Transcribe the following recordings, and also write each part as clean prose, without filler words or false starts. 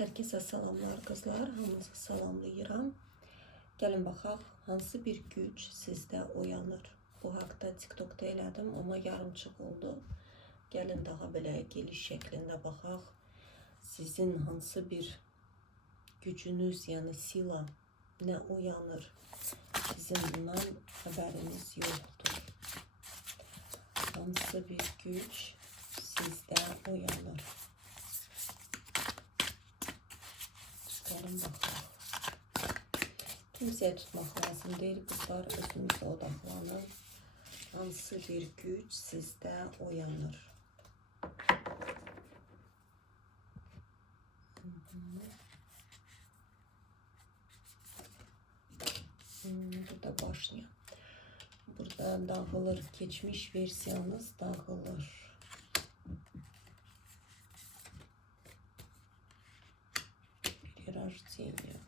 Herkese salamlar qızlar, hamınızı salamlayıram. Gəlin baxaq, hansı bir güc sizdə oyanır. Bu haqda TikTok'da elədim, amma yarımçıq oldu. Gəlin daha belə geniş şəklində baxaq. Sizin hansı bir gücünüz, yəni sila nə oyanır? Sizin bundan xəbəriniz yoxdur. Hansı bir güc sizdə oyanır? Gəlin baxaq. Kimsəyə tutmaq lazım deyil. Qızlar, özünüzə odaqlanın. Hansı bir güc sizdə oyanır? Burada başlıyor. Burada dağılır. Geçmiş versiyanız dağılır. Перерождение.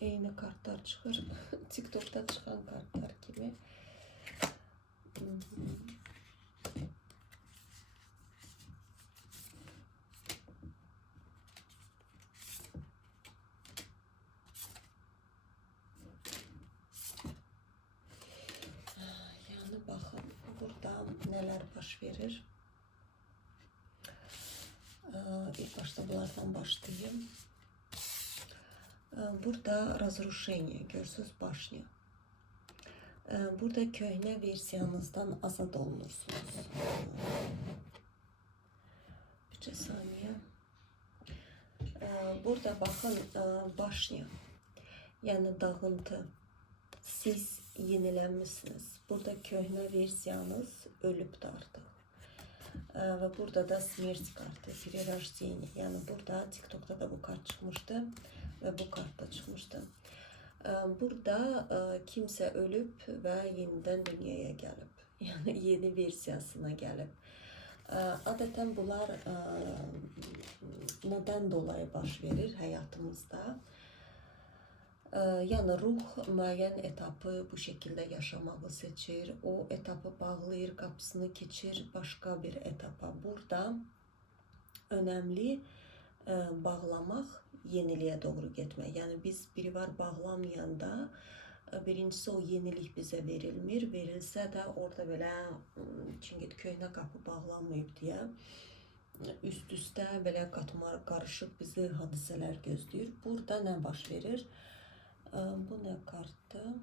Eyni kartlar çıxır. TikTok'da çıxan kartlar kimi. Yani baxın, burada nələr baş verir? İlk başta bunlardan başlayayım. Burada razrушение, görsüz başlıyor. Burada köhnə versiyanızdan azad olunursunuz. Bir saniye. Burada baxın, başlıyor. Yani dağıntı. Siz yenilənmişsiniz. Burada köhnə versiyanız ölübdür artıq. Ve burada da smert kartı, перерождение. Yani burada TikTok'ta da bu kart çıkmıştı ve bu kart da çıkmıştı. Burada kimse ölüb ve yeniden dünyaya gelip, yani yeni versiyasına gelip. Adeten bunlar neden dolayı baş verir hayatımızda? Yani ruh müəyyən etapı bu şekilde yaşamağı seçir. O etapı bağlayır, qapısını keçir başka bir etapa. Burada önemli bağlamaq, yeniliyə doğru getmək. Yani biz biri var bağlamayanda, birincisi o yenilik bize verilmir. Verilsə də orada belə, çünki köhnə qapı bağlanmayıb deyə, üst-üstə belə qatmar, qarışıq bizi hadisələr gözləyir. Burada nə baş verir? Bu ne kartı?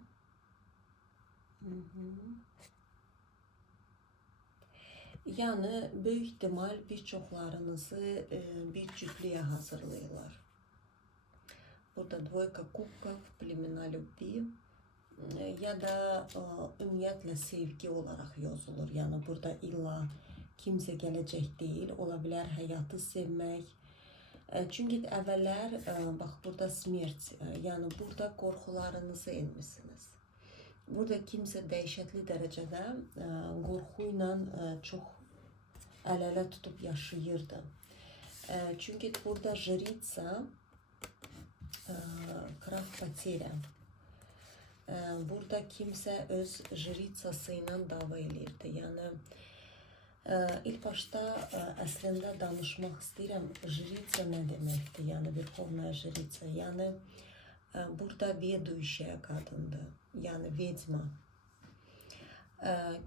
Yani büyük ihtimal birçoklarınızı bir cütlüğe hazırlayırlar. Burada dvoyka kubkov, plemena любви ya da ümumiyyətlə sevgi olarak yazılır. Yani burada illa kimse gelecek değil, olabilir hayatı sevmek. Çünkü əvvəllər, bax burada smert, yani burada qorxularınızı enmişsiniz. Burada kimse dəhşətli dərəcədə qorxuyla çox əl-ələ tutub yaşayırdı. Çünkü burada jriца, krah потеря. Burada kimse öz jritsası ilə dava eləyirdi. Yəni İlk başta əslində danışmaq istəyirəm, jriца nə deməkdir? Yəni verxovnaya jriца. Yəni burada ведущая qadındır. Yəni vedma.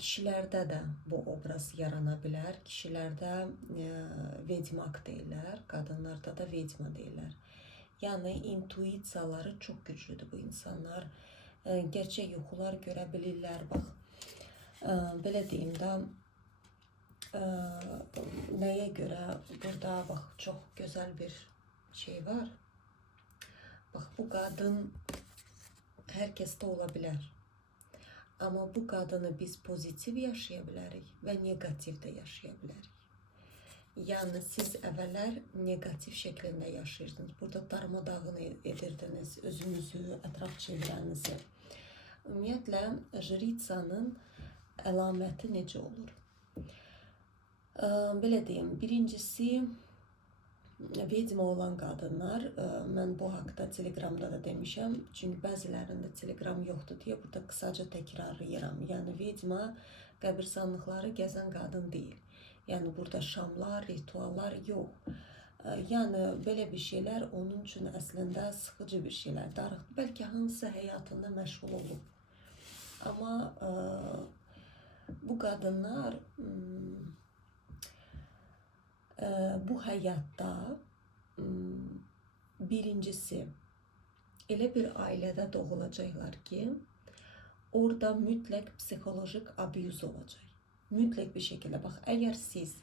Kişilərdə də bu obraz yarana bilər. Kişilərdə vedmak deyirlər, qadınlarda da vedma deyirlər. Yəni intuisiyaları çox güclüdür bu insanlar. Gerçək yuxular görə bilirlər. Bax, belə deyim də, neye göre burada bak çok güzel bir şey var. Bak bu kadın herkeste olabilir. Ama bu kadını biz pozitif yaşayabiliriz ve negatif de yaşayabiliriz. Yani siz evveler negatif şeklinde yaşayırdınız. Burada darmadağın edirdiniz özünüzü, etraf çevrenizi. Ümumiyyətlə, jritsanın əlaməti necə olur? Belə deyim, birincisi vedma olan qadınlar, mən bu haqda Telegramda da demişəm, çünki bəzilərində Telegram yoxdur deyə burada qısaca təkrarlayıram. Yəni vedma qəbirstanlıqları gəzən qadın deyil. Yəni burada şamlar, rituallar yox. Yəni belə bir şeylər onun üçün əslində sıxıcı bir şeylər. Darıxdı. Bəlkə hansısa həyatında məşğul olub. Amma bu qadınlar bu həyatda birincisi elə bir ailədə doğulacaqlar ki, orada mütləq psixolojik abuz olacaq. Mütləq bir şəkildə. Bax, əgər siz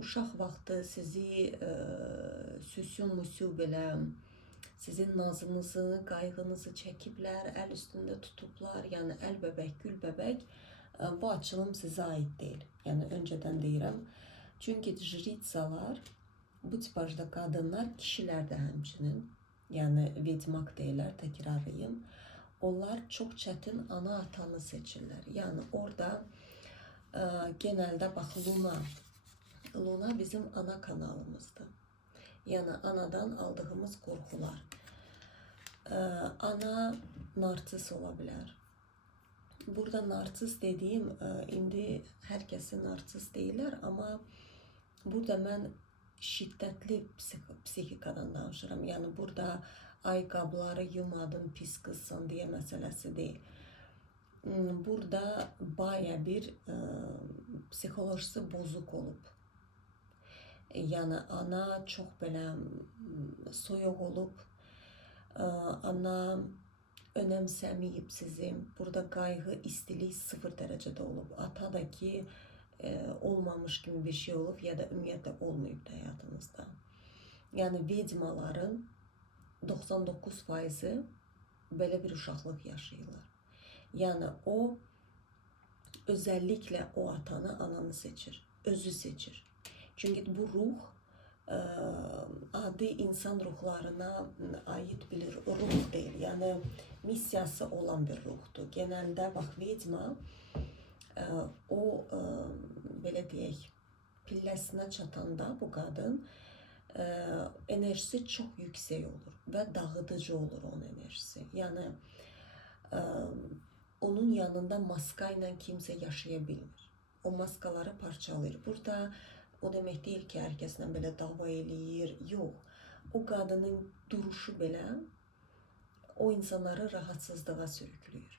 uşaq vaxtı sizi süsü belə sizin nazınızı, qayğınızı çəkiblər, əl üstündə tutublar, yəni əl bəbək, gül bəbək, bu açılım sizə aid deyil. Yəni öncədən deyirəm. Çünki jritsalar, bu tipajda qadınlar, kişilər də həmçinin, yəni vedmak deyirlər, təkrarlayım. Onlar çox çətin ana atanı seçirlər. Yəni orada genəldə bax Luna bizim ana kanalımızdır. Yəni anadan aldığımız qorxular. Ana narsis ola bilər. Burada narsis dediyim, indi hər kəsi narsis deyirlər, amma burada mən şiddətli psixikadan danışıram. Yəni burada ay qabları yumadın, pis qızsan deyə məsələsi deyil. Burada baya bir psixolojisi bozuk olub. Yəni ana çox belə soyuq olub. Ana önəmsəməyib sizi. Burada qayğı, istilik 0 dərəcədə olub. Ata da ki, olmamış kimi bir şey olub ya da ümumiyyətlə olmayıb həyatınızda. Yəni vedmaların 99%-i belə bir uşaqlıq yaşayırlar. Yəni o özəlliklə o atanı, ananı seçir, özü seçir. Çünki bu ruh adi insan ruhlarına aid bir ruh deyil. Yəni missiyası olan bir ruhdur. Genəldə bax vedma o belə deyək, pilləsinə çatanda bu qadın enerjisi çox yüksək olur və dağıdıcı olur onun enerjisi. Yəni onun yanında maska ilə kimsə yaşaya bilmir. O maskaları parçalayır. Burada o demək deyil ki, hər kəslə belə dava eləyir. Yox. O qadının duruşu belə o insanları rahatsızlığa sürükləyir.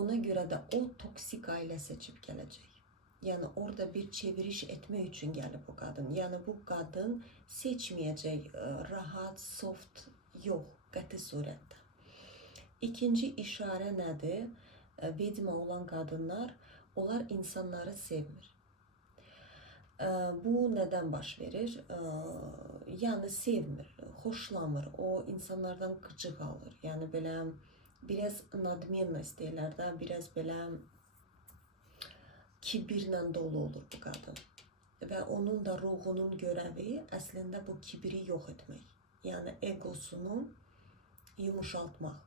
Ona görə də o toksik ailə seçib gələcək. Yəni orada bir çeviriş etmək üçün gəlib o qadın. Yəni bu qadın seçməyəcək rahat, soft, yox, qəti surətdə. İkinci işarə nədir? Vedma olan qadınlar, onlar insanları sevmir. Bu nədən baş verir? Yəni sevmir, xoşlamır, o insanlardan qıcıq alır. Yəni belə biraz nadmenность deyirlər də, biraz belə kibirlə dolu olur bu qadın. Və onun da ruhunun görəvi əslində bu kibiri yox etmək. Yəni egosunu yumuşaltmaq.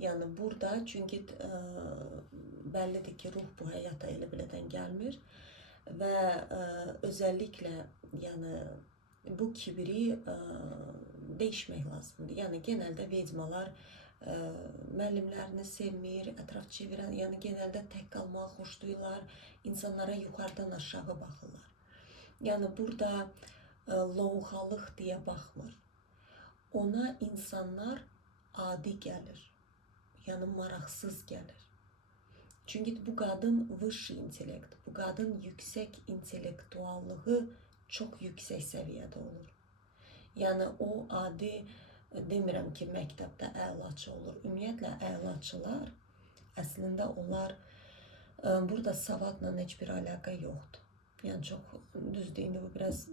Yəni burada çünki bəllidir ki, ruh bu həyata elə belədən gəlmir. Və özəlliklə yəni bu kibiri dəyişmək lazımdır. Yəni genəldə vedmalar müəllimlərini sevmir, ətraf çevirən, yəni genəldə tək qalmağı xoşlayırlar, insanlara yuxarıdan aşağı baxırlar. Yəni burada lovğalıq deyə baxmır. Ona insanlar adi gəlir, yəni maraqsız gəlir. Çünki bu qadın vысший intellekt, bu qadın yüksək intellektuallığı çox yüksək səviyyədə olur. Yəni o adi demirəm ki, məktəbdə əlaçı olur. Ümumiyyətlə əlaçılar əslində onlar burada savadla heç bir əlaqə yoxdur. Yəni çox düzdür, indi bu biraz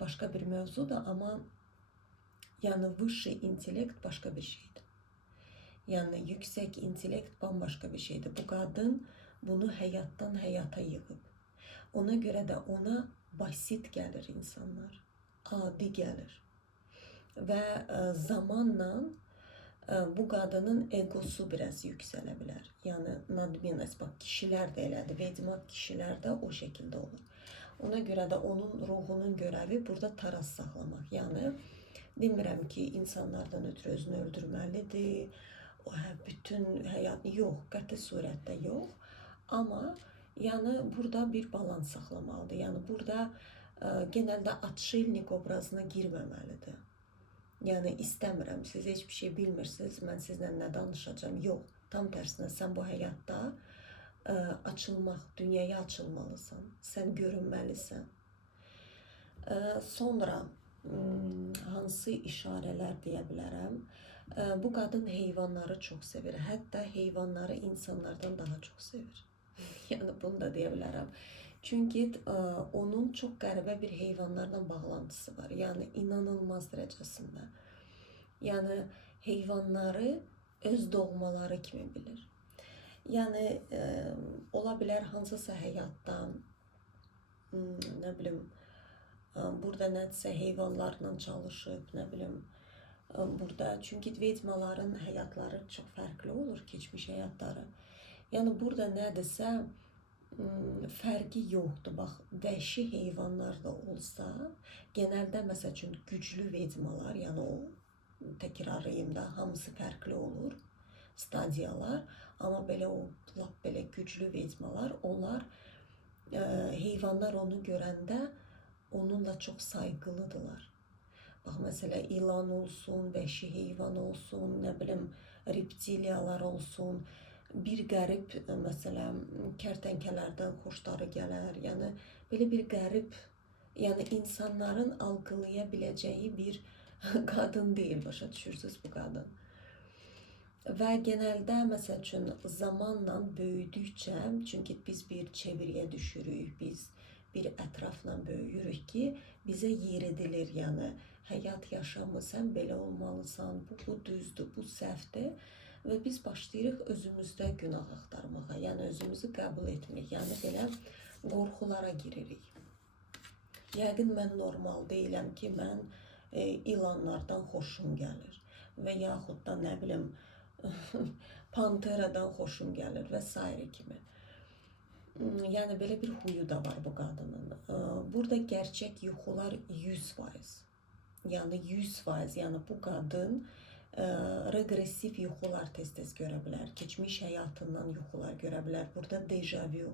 başqa bir mövzudur, amma yəni vысший intellekt başqa bir şeydir. Yəni yüksək intellekt bambaşqa bir şeydir. Bu qadın bunu həyatdan həyata yığıb. Ona görə də ona basit gəlir insanlar, adi gəlir. Və zamanla bu qadının egosu biraz yüksələ bilər. Yəni nadmenность, bax kişilər də elədir, vedmak kişilər də o şəkildə olur. Ona görə də onun ruhunun görəvi burada taraz saxlamaq. Yəni demirəm ki, insanlardan ötürü özünü öldürməlidir, bütün həyatını yox, qəti surətdə yox. Amma Yəni burada bir balans saxlamalıdır. Yəni burada genəldə atşelnik obrazına girməməlidir. Yəni istəmirəm, siz heç bir şey bilmirsiniz, mən sizlə nə danışacağım. Yox, tam tərsinə sən bu həyatda açılmaq, dünyaya açılmalısan, sən görünməlisən. Sonra hansı işarələr deyə bilərəm? Bu qadın heyvanları çox sevir. Hətta heyvanları insanlardan daha çox sevir. Yəni bunu da deyə bilərəm. Çünki onun çox qəribə bir heyvanlarla bağlantısı var. Yəni inanılmaz dərəcəsində. Yəni heyvanları öz doğmaları kimi bilir. Yəni ola bilər hansısa həyatdan, nə bilim, burada nədirsə heyvanlarla çalışıb, nə bilim, burada. Çünki vedmaların həyatları çox fərqli olur, keçmiş həyatları. Yəni burada nədirsə fərqi yoxdur. Bax, vəhşi heyvanlar da olsa, genəldə məsəl üçün güclü vedmalar, yəni o təkrarlayım da, hamısı fərqli olur, stadiyalar. Amma belə o lap belə güclü vedmalar, onlar heyvanlar onu görəndə onunla çox sayğılıdırlar. Bax, məsələ ilan olsun, vəhşi heyvan olsun, nə bilim, reptiliyalar olsun, bir qərib, məsələn, kərtənkələrdən xoşları gələr. Yəni belə bir qərib, yəni insanların algılaya biləcəyi bir qadın deyil, başa düşürsünüz bu qadın. Və genəldə, məsəl üçün, zamanla böyüdükcə, çünki biz bir çeviriyə düşürük, biz bir ətrafla böyüyürük ki, bizə yer edilir, yəni həyat yaşamı, sən belə olmalısan, bu düzdür, bu səhvdir. Və biz başlayırıq özümüzdə günah axtarmağa, yəni özümüzü qəbul etmirik, yəni belə qorxulara giririk. Yəqin mən normal deyiləm ki, mən ilanlardan xoşum gəlir və yaxud da nə bilim panteradan xoşum gəlir və s. kimi. Yəni belə bir huyu da var bu qadının. Burada gerçək yuxular 100%. Yəni 100%, yəni bu qadın regressiv yuxular tez-tez görə bilər. Keçmiş həyatından yuxular görə bilər. Burada dejavu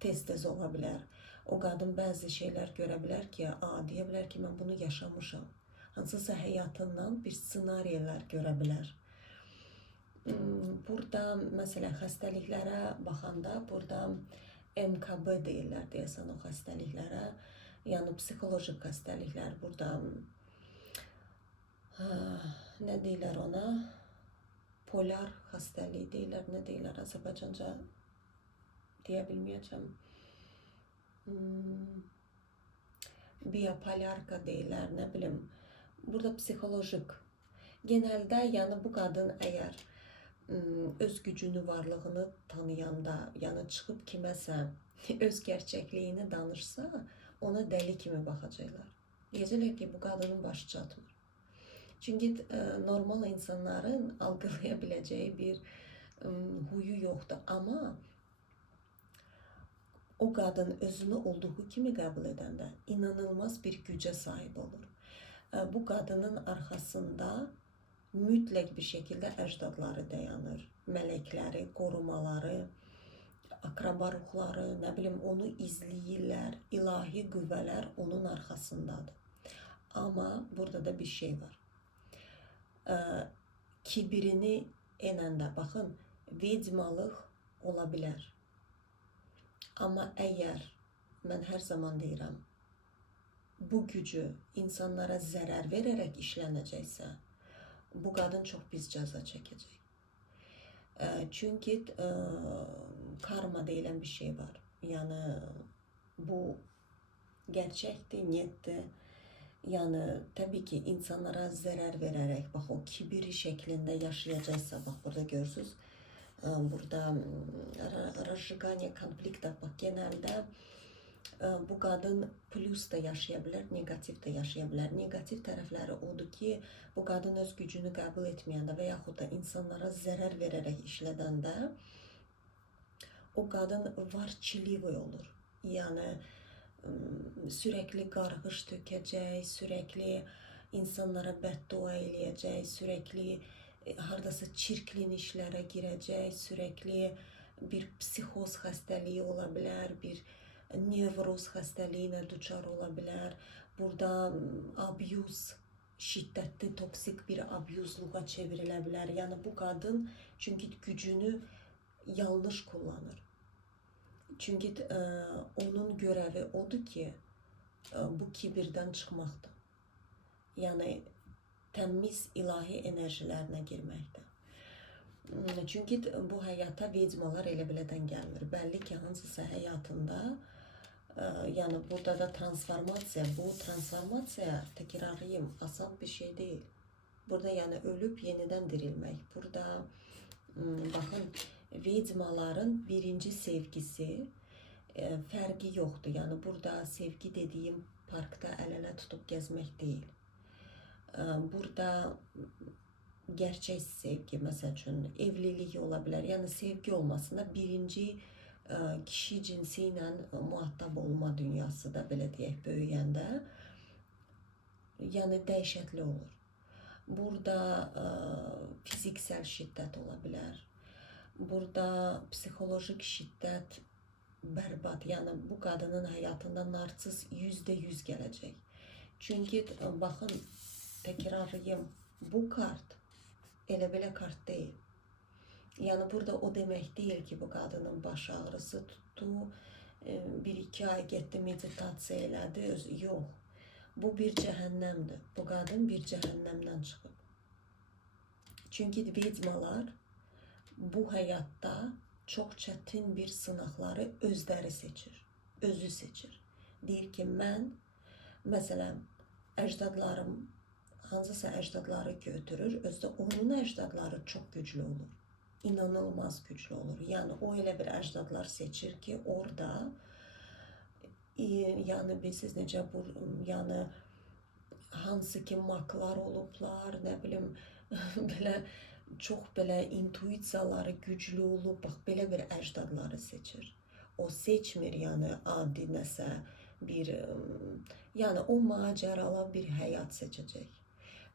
tez-tez ola bilər. O qadın bəzi şeylər görə bilər ki, deyə bilər ki, mən bunu yaşamışam. Hansısa həyatından bir ssenarilər görə bilər. Burada, məsələn, xəstəliklərə baxanda, burada MKB deyirlər, deyəsən o xəstəliklərə. Yəni, psixolojik xəstəliklər, burada nə deyirlər ona? Polar xəstəlik deyirlər, nə deyirlər? Azərbaycanca deyə bilməyəcəm. Bipolarka deyirlər, nə bilim. Burada psixolojik. Genəldə, yəni bu qadın əgər öz gücünü, varlığını tanıyanda, yəni çıxıb kiməsə öz gerçəkliyini danışsa, ona dəli kimi baxacaqlar. Deyəcəklər ki, bu qadının başı çatmır. Çünki normal insanların algılaya biləcəyi bir huyu yoxdur. Amma o qadın özünü olduğu kimi qəbul edəndə inanılmaz bir gücə sahib olur. Bu qadının arxasında mütləq bir şəkildə əcdadları dayanır. Mələkləri, qorumaları, akraba ruhları, nə bilim, onu izləyirlər. İlahi qüvvələr onun arxasındadır. Amma burada da bir şey var. Kibirini enəndə, baxın, vedmalıq ola bilər. Amma əgər, mən hər zaman deyirəm, bu gücü insanlara zərər verərək işlənəcəksə, bu qadın çox pis cəza çəkəcək. Çünki karma deyilən bir şey var. Yəni, bu gerçəkdir, niyetdir. Yəni, təbii ki, insanlara zərər verərək, bax, o kibiri şəklində yaşayacaqsa, bax, burada görürsünüz, burada razжигание konfliktə, bax, genəldə bu qadın plus da yaşaya bilər, negativ də yaşaya bilər. Negativ tərəfləri odur ki, bu qadın öz gücünü qəbul etməyəndə və yaxud da insanlara zərər verərək işlədəndə o qadın varçilivi olur. Yəni, sürəkli qarğış tökəcək, sürəkli insanlara bəddua eləyəcək, sürəkli hardasa çirklin işlərə girəcək, sürəkli bir psixoz xəstəliyi ola bilər, bir nevroz xəstəliyinə düçar ola bilər. Burada abuz, şiddətli toksik bir abuzluğa çevrilə bilər. Yəni bu qadın çünki gücünü yanlış kullanır. Çünki onun görəvi odur ki, bu kibirdən çıxmaqdır. Yəni təmiz ilahi enerjilərinə girməkdir. Çünki bu həyata vedmalar elə belədən gəlmir. Bəlli ki, hansısa həyatında, yəni burada da transformasiya, bu transformasiya, təkrarlayım, asan bir şey deyil. Burada yəni ölüb yenidən dirilmək. Burada baxın, vedmaların birinci sevgisi fərqi yoxdur. Yəni burada sevgi dediyim parkda əl-ələ tutub gəzmək deyil. Burada gerçək sevgi, məsəl üçün evlilik ola bilər. Yəni sevgi olmasında birinci kişi cinsi ilə muhattab olma dünyası da belə deyək böyüyəndə yəni dəhşətli olur. Burada fiziksel şiddət ola bilər. Burada psixolojik şiddət bərbad. Yəni bu qadının həyatında narsiz %100 gələcək. Çünki baxın, təkrarlayım, bu kart elə belə kart deyil. Yəni burada o demək deyil ki, bu qadının baş ağrısı tutdu, 1-2 ay getdi, meditasiya elədi, yox. Bu bir cəhənnəmdir. Bu qadın bir cəhənnəmdən çıxıb. Çünki vedmalar bu həyatda çox çətin bir sınaqları özləri seçir, özü seçir. Deyir ki, mən, məsələn, əcdadlarım, hansısa əcdadları götürür, özdə onun əcdadları çox güclü olur. İnanılmaz güclü olur. Yəni o elə bir əcdadlar seçir ki, orada yəni bilirsiniz necə bu, yəni hansı ki maklar olublar, nə bilim belə çox belə intuisiyaları güclü olub, bax belə bir əcdadları seçir. O seçmir yəni adi nəsə bir, yəni o macəralı bir həyat seçəcək.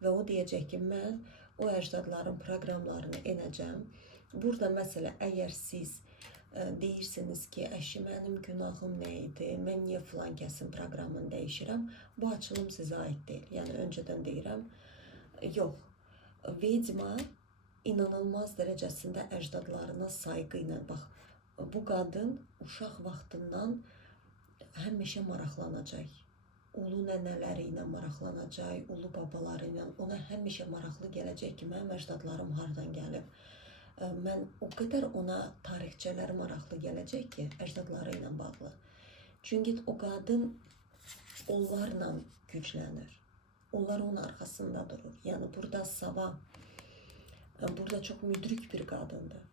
Və o deyəcək ki, mən o əcdadların proqramlarını enəcəm. Burada məsələ, əgər siz deyirsiniz ki, əşi mənim günahım nə idi, mən niyə filan kəsin proqramını dəyişirəm, bu açılım sizə aid deyil. Yəni öncədən deyirəm, yox. Vedma inanılmaz dərəcəsində əcdadlarına sayğı ilə, bax, bu qadın uşaq vaxtından həmişə maraqlanacaq. Ulu nənələri ilə maraqlanacaq, ulu babaları ilə, ona həmişə maraqlı gələcək ki, mənim əcdadlarım hardan gəlib. Mən o qədər ona tarixçələr maraqlı gələcək ki, əcdadları ilə bağlı. Çünki o qadın onlarla güclənir. Onlar onun arxasında durur. Yəni burada Sava, burada çox müdrik bir qadındır.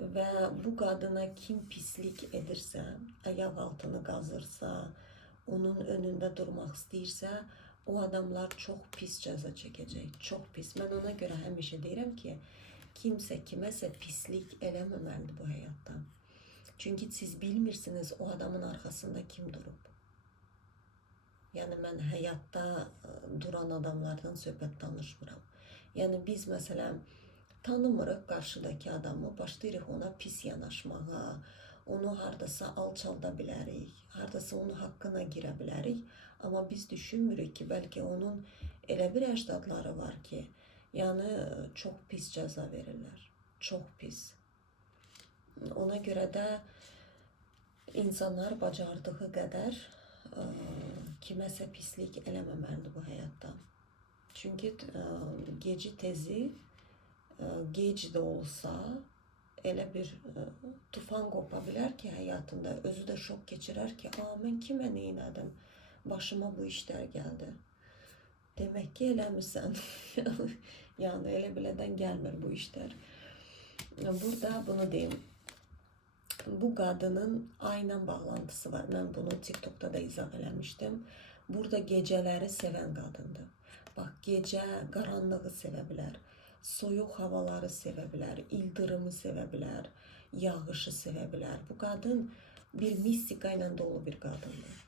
Və bu qadına kim pislik edirsə, ayaq altını qazırsa, onun önündə durmaq istəyirsə, o adamlar çox pis cəza çəkəcək, çox pis. Mən ona görə həmişə deyirəm ki, kimsə kiməsə pislik eləməməlidir bu həyatda. Çünki siz bilmirsiniz o adamın arxasında kim durub. Yəni mən həyatda duran adamlardan söhbət danışmıram. Yəni biz məsələn tanımırıq qarşıdakı adamı, başlayırıq ona pis yanaşmağa, onu hardasa alçalda bilərik, hardasa onun haqqına girə bilərik. Amma biz düşünmürük ki, bəlkə onun elə bir əcdadları var ki, yəni çox pis cəza verirlər, çox pis. Ona görə də insanlar bacardığı qədər kiməsə pislik eləməməlidir bu həyatda. Çünki geci tezi, gec də olsa, elə bir tufan qopa bilər ki, həyatında özü də şok keçirər ki, mən kimə neynədim, başıma bu işlər gəldi. Demək ki, eləmirsən. Yəni, elə bilədən gəlmir bu işlər. Burada bunu deyim, bu qadının ayla bağlantısı var. Mən bunu TikTok'da da izah eləmişdim. Burada gecələri sevən qadındır. Bax, gecə qaranlığı sevə bilər. Soyuq havaları sevə bilər, ildırımı sevə bilər, yağışı sevə bilər. Bu qadın bir mistika ilə dolu bir qadındır.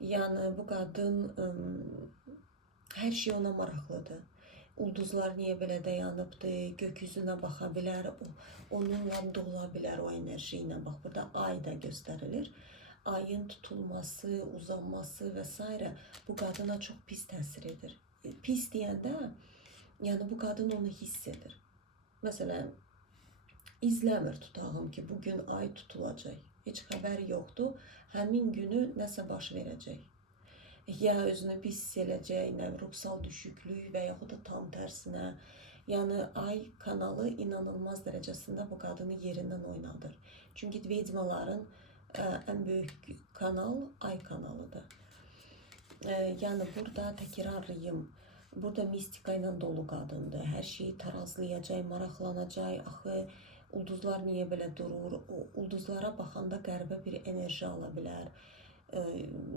Yəni bu qadın hər şey ona maraqlıdır. ulduzlar niyə belə dayanıbdı, gökyüzünə baxa bilər, onunla dola bilər o enerji ilə. Bax, burada ay da göstərilir. Ayın tutulması, uzanması və s. bu qadına çox pis təsir edir. Pis deyəndə, yəni bu qadın onu hiss edir. Məsələn, izləmir tutağım ki, bugün ay tutulacaq. Heç xəbəri yoxdur. Həmin günü nəsə baş verəcək. Ya özünü pis hiss edəcək, ruhsal düşüklük və yaxud da tam tərsinə. Yəni ay kanalı inanılmaz dərəcəsində bu qadını yerindən oynadır. Çünki vedmaların ən böyük kanal ay kanalıdır. Yəni burada təkrarlayım. Burada mistika ilə dolu qadındır. Hər şeyi tarazlayacaq, maraqlanacaq. Axı ulduzlar niyə belə durur? Ulduzlara baxanda qəribə bir enerji ala bilər.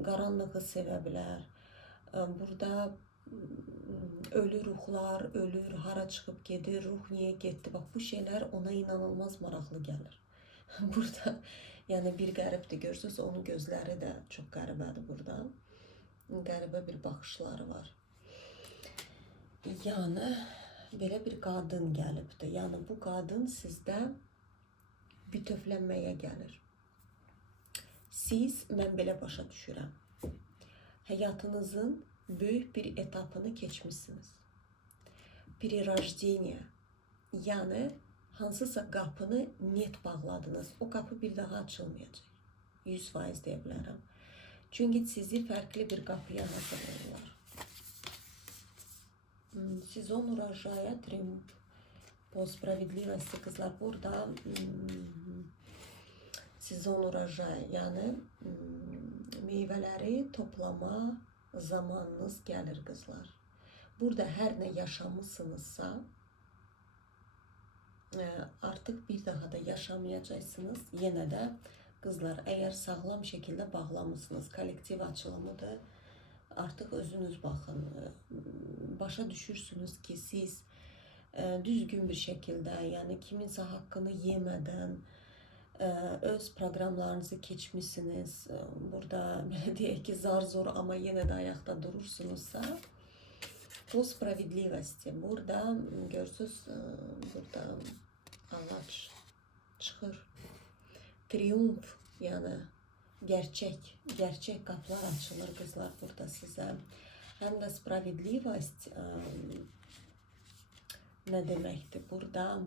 Qaranlığı sevə bilər. Burada ölü ruhlar, ölür, hara çıxıb gedir, ruh niyə getdi? Bax, bu şeylər ona inanılmaz maraqlı gəlir. Burada, yəni bir qəribdir, görürsünüz, onun gözləri də çox qəribədir burada. Qəribə bir baxışları var. Yəni, belə bir qadın gəlibdir. Yəni, bu qadın sizdə bütövlənməyə gəlir. Siz, mən belə başa düşürəm, həyatınızın böyük bir etapını keçmişsiniz. Перерождение, yəni hansısa qapını net bağladınız. O qapı bir daha açılmayacaq. 100% deyə bilərəm. Çünki sizi fərqli bir qapıya hazırlayırlar. Сезон урожая, триумф по справедливости, kızlar. Burada sezon urajay, yəni meyvələri toplama zamanınız gəlir, qızlar. Burada hər nə yaşamısınızsa, artıq bir daha da yaşamayacaqsınız. Yenə də, qızlar, əgər sağlam şəkildə bağlamısınız, kollektiv açılımıdır, artıq özünüz baxın, başa düşürsünüz ki, siz düzgün bir şəkildə, yəni kiminsə haqqını yemədən öz proqramlarınızı keçmişsiniz. Burada belə deyək ki, zar zor, amma yenə də ayaqda durursunuzsa, bu sправедливости. Burada görürsünüz, burada ağac çıxır. Triumf, yəni gerçək qapılar açılır, qızlar, burada sizə. Həm də sправедливость nə deməkdir? Burada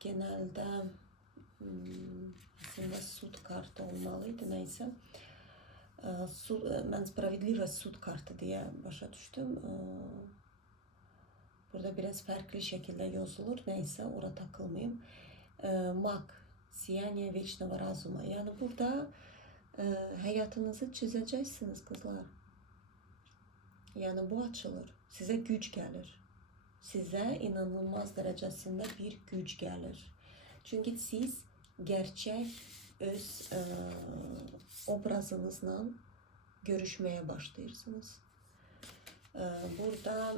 genelde aslında sud kartı olmalıydı, neyse. Ben sправедливость sud kartı diye başa düştüm. Burada biraz farklı şekilde yazılır, neyse, oraya takılmayayım. Mag, сияние вечного разума. Yani burada hayatınızı çizəcəksiniz, kızlar. Yani bu açılır. Size güç gelir. Size inanılmaz derecesinde bir güç gelir. Çünkü siz gerçek öz obrazınızla görüşmeye başlayırsınız. Burada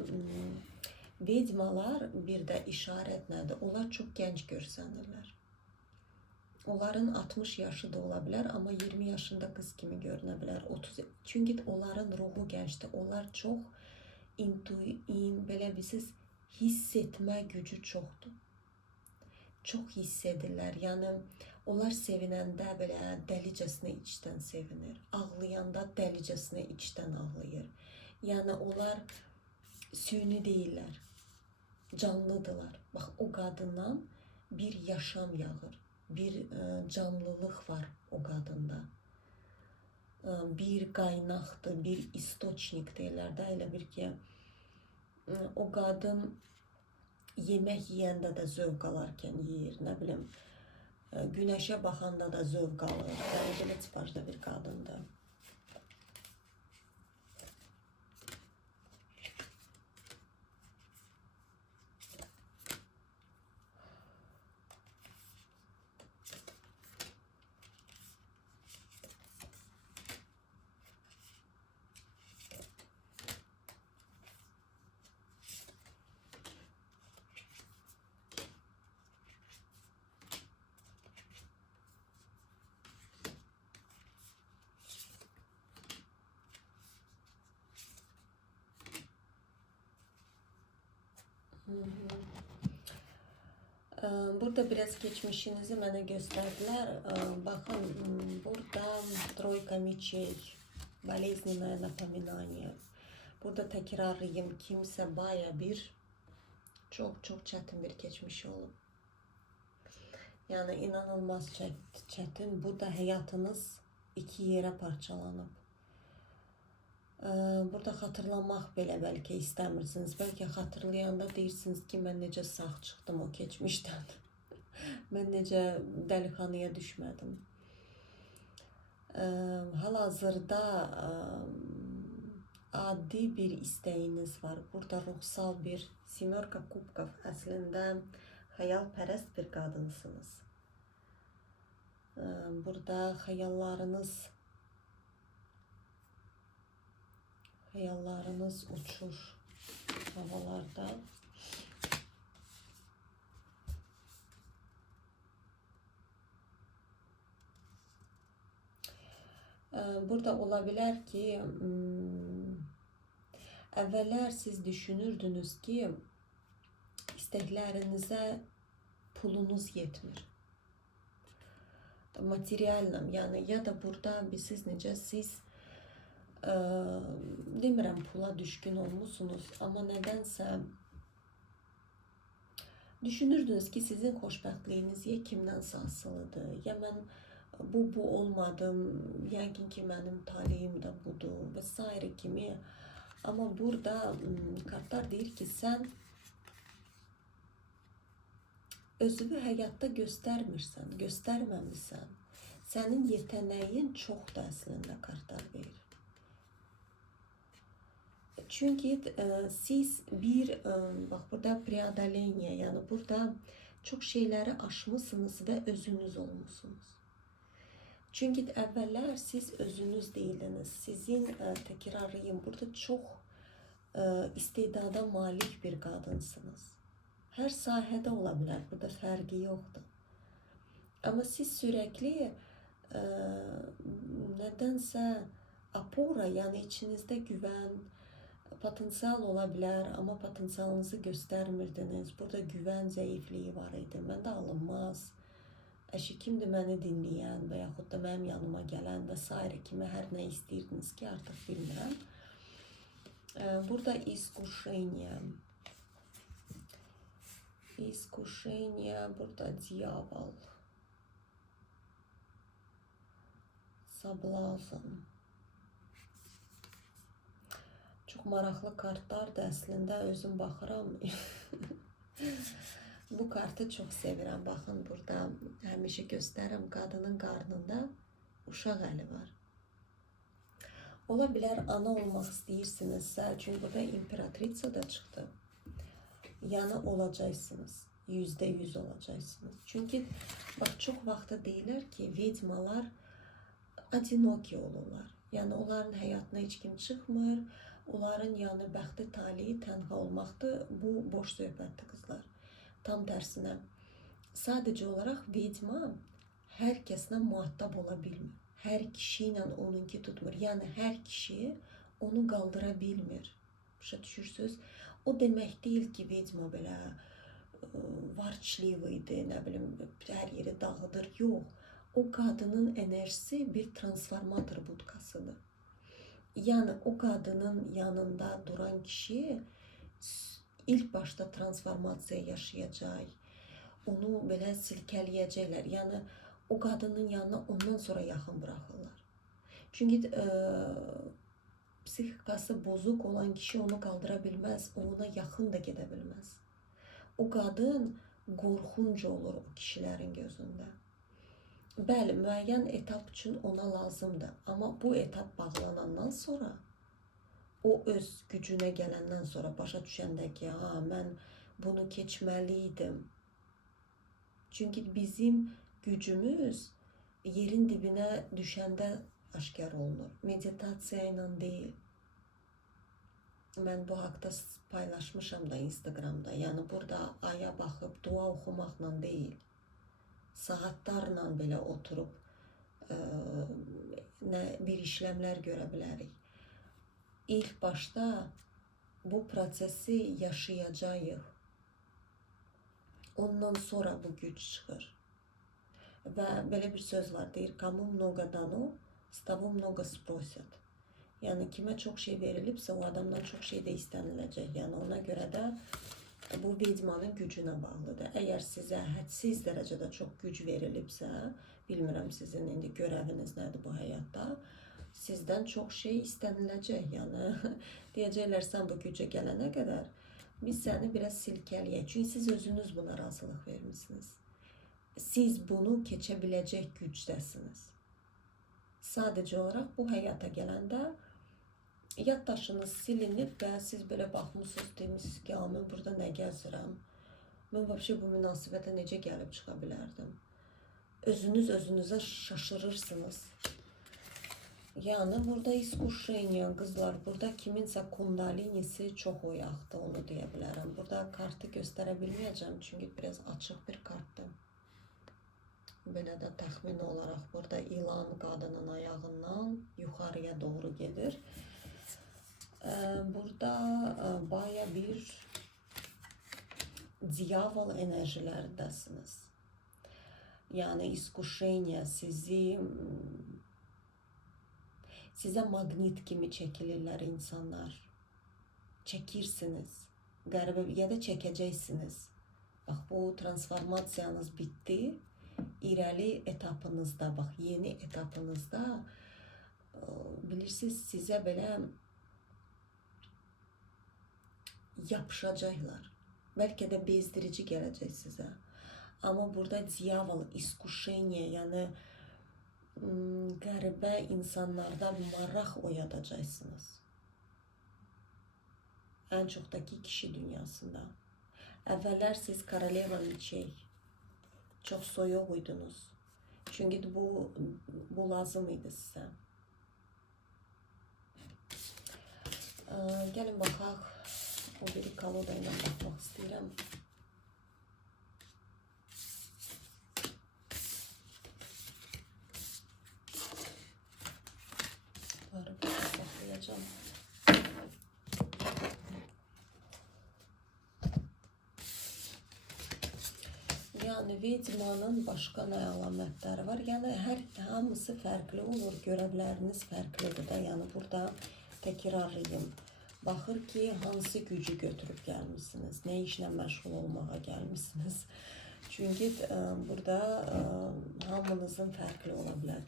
vedmalar bir de işaret nədir? Onlar çok genç görsənirlər. Onların 60 yaşı da olabilir ama 20 yaşında kız kimi görünə bilər. 30. Çünkü onların ruhu gençdir. Onlar çok belə bilsiz, hissetmə gücü çoxdur. Çox hiss edirlər. Yəni onlar sevinəndə belə dəlicəsinə içdən sevinir. Ağlayanda dəlicəsinə içdən ağlayır. Yəni onlar süni deyirlər. Canlıdırlar. Bax, o qadından bir yaşam yağır. Bir canlılıq var o qadında. Bir qaynaqdır, bir istoçnik deyirlər də, elə bir ki, o qadın yemək yeyəndə də zövq alarkən yeyir, nə bilim, günəşə baxanda da zövq alır. Yəni belə tipajda bir qadındır. Burada biraz geçmişinizi bana gösterdiler. Bakın burada тройка мечей, болезненное напоминание. Burada tekrarlayayım, kimse baya bir çok çetin bir geçmiş olub. Yani inanılmaz çetin. Burada hayatınız iki yere parçalanıb. Burada xatırlamaq belə bəlkə istəmirsiniz. Bəlkə xatırlayanda deyirsiniz ki, mən necə sağ çıxdım o keçmişdən. Mən necə dəlixanaya düşmədim. Hal-hazırda adi bir istəyiniz var. Burada ruhsal bir Semyorka kubkov, əslində xəyalpərəst bir qadınsınız. Burada hayallarınız uçur havalarda. Burada olabilir ki evveler siz düşünürdünüz ki isteklerinize pulunuz yetmir. Materyallam, yani ya da burada siz necə siz demirəm pula düşkün olmuşsunuz, ama nədənsə düşünürdünüz ki sizin xoşbəxtliyiniz ya kimdənsə asılıdır, ya mən bu olmadım, yəqin ki mənim taleyim də budur və s. kimi. Ama burada kartlar deyir ki sən özünü həyatda göstərməmisən. Sənin yeteneğin çoxdur əslində kartlar verir. Çünkü siz bak burada preodolение, yani burada çok şeyleri aşmışsınız ve özünüz olmuşsunuz. Çünkü evveller siz özünüz değildiniz. Sizin tekrarlayayım, burada çok istedada malik bir kadınsınız. Her sahede olabilir, burada fərqi yoktur. Ama siz sürekli nedense apora, yani içinizde güven, potansiyel olabilir ama potansiyelinizi göstermirdiniz. Burada güven zayıflığı var idi. Mən də alınmaz. Əşi kimdir məni dinləyən və yaxud da mənim yanıma gələn və s. kimi hər nə istəyirdiniz ki, artıq bilmirəm. Burada искушение. İskuşenya, burada diyavol. Sablazn. Çok maraqlı kartlar da əslində özüm baxıram. Bu kartı çok sevirəm. Baxın burada həmişə göstərirəm, qadının qarnında uşaq əli var. Ola bilər ana olmaq istəyirsinizsə, çünki burada imperatriça da çıxdı. Yani olacaksınız. %100 olacaksınız. Çünkü bak çok vaxtda deyirlər ki, vedmalar adinoki olurlar. Yani onların həyatına heç kim çıxmır. Onların yani bəxti taliyi tənha olmaqdır. Bu boş söhbətdir qızlar. Tam tərsinə. Sadəcə olaraq vedma hər kəslə muhattab ola bilmir. Hər kişi ilə onunki tutmur. Yani hər kişi onu qaldıra bilmir. Başa düşürsünüz? O demək deyil ki, vedma belə varçlıydı, nə bilim, hər yeri dağıdır. Yox. O qadının enerjisi bir transformator budkasıdır. Yani o qadının yanında duran kişi ilk başta transformasiya yaşayacaq. Onu belə silkələyəcəklər. Yani o qadının yanına ondan sonra yaxın buraxırlar. Çünki psixikası bozuk olan kişi onu qaldıra bilməz, ona yaxın da gedə bilməz. O qadın qorxunc olur o kişilərin gözündə. Bəli, müəyyən etap üçün ona lazımdır. Amma bu etap bağlanandan sonra, o öz gücünə gələndən sonra başa düşəndə ki, mən bunu keçməliydim. Çünki bizim gücümüz yerin dibinə düşəndə aşkar olunur. Meditasiya ilə deyil. Mən bu haqda paylaşmışam da Instagramda. Yəni burada aya baxıb dua oxumaqla deyil. Saatlarla belə oturub bir işlemler görə bilərik. İlk başta bu prosesi yaşayacağıq. ondan sonra bu güc çıxır. Və belə bir söz var, deyir, kому много дано, с того много спросят. Yəni kimə çox şey verilibsə, o adamdan çox şey də istəniləcək. Yəni ona görə də bu vedmanın gücünə bağlıdır. Əgər sizə hədsiz dərəcədə çox güc verilibsə, bilmirəm sizin indi görəviniz nədir bu həyatda, sizdən çox şey istəniləcək. Yəni deyəcəklər, sən bu gücə gələnə qədər biz səni biraz silkələyək. Çünki siz özünüz buna razılıq vermisiniz. Siz bunu keçə biləcək gücdəsiniz. Sadəcə olaraq bu həyata gələndə yaddaşınız silinib və siz belə baxmışsınız, demişsiniz ki, mən burada nə gəzirəm? Mən vəbşə bu münasibətə necə gəlib çıxa bilərdim? Özünüz özünüzə şaşırırsınız. Yəni burada iskuşeniya qızlar, burada kiminsə kundalinisi çox oyaqdır, onu deyə bilərəm. Burada kartı göstərə bilməyəcəm, çünki biraz açıq bir kartdır. Belə də təxmin olaraq burada ilan qadının ayağından yuxarıya doğru gedir. Burada baya bir diyavol enerjilərindəsiniz. Yəni iskuşeniya sizə maqnit kimi çəkilirlər insanlar. Çəkirsiniz. Qəribə ya da çəkəcəksiniz. Bax, bu transformasiyanız bitdi. İrəli etapınızda, bax, yeni etapınızda bilirsiniz, sizə belə yapışacaqlar. Bəlkə də bezdirici gələcək sizə. Amma burada diyavol, iskuşeniya, yəni qəribə insanlarda maraq oyadacaqsınız. Ən çoxdakı kişi dünyasında. Əvvəllər siz Koroleva Miçey çox soyuq idiniz. Çünki bu lazım idi sizə. Gəlin baxaq. O biri kaloda ilə baxmaq istəyirəm. Bunları burada saxlayacağım. Yəni vedmanın başqa nə əlamətləri var? Yəni hamısı fərqli olur, görevləriniz fərqlidir də. Yəni burada təkrarlayım. Baxır ki, hansı gücü götürüb gəlmişsiniz, nə işlə məşğul olmağa gəlmişsiniz. Çünki burada hamınızın fərqli ola bilər.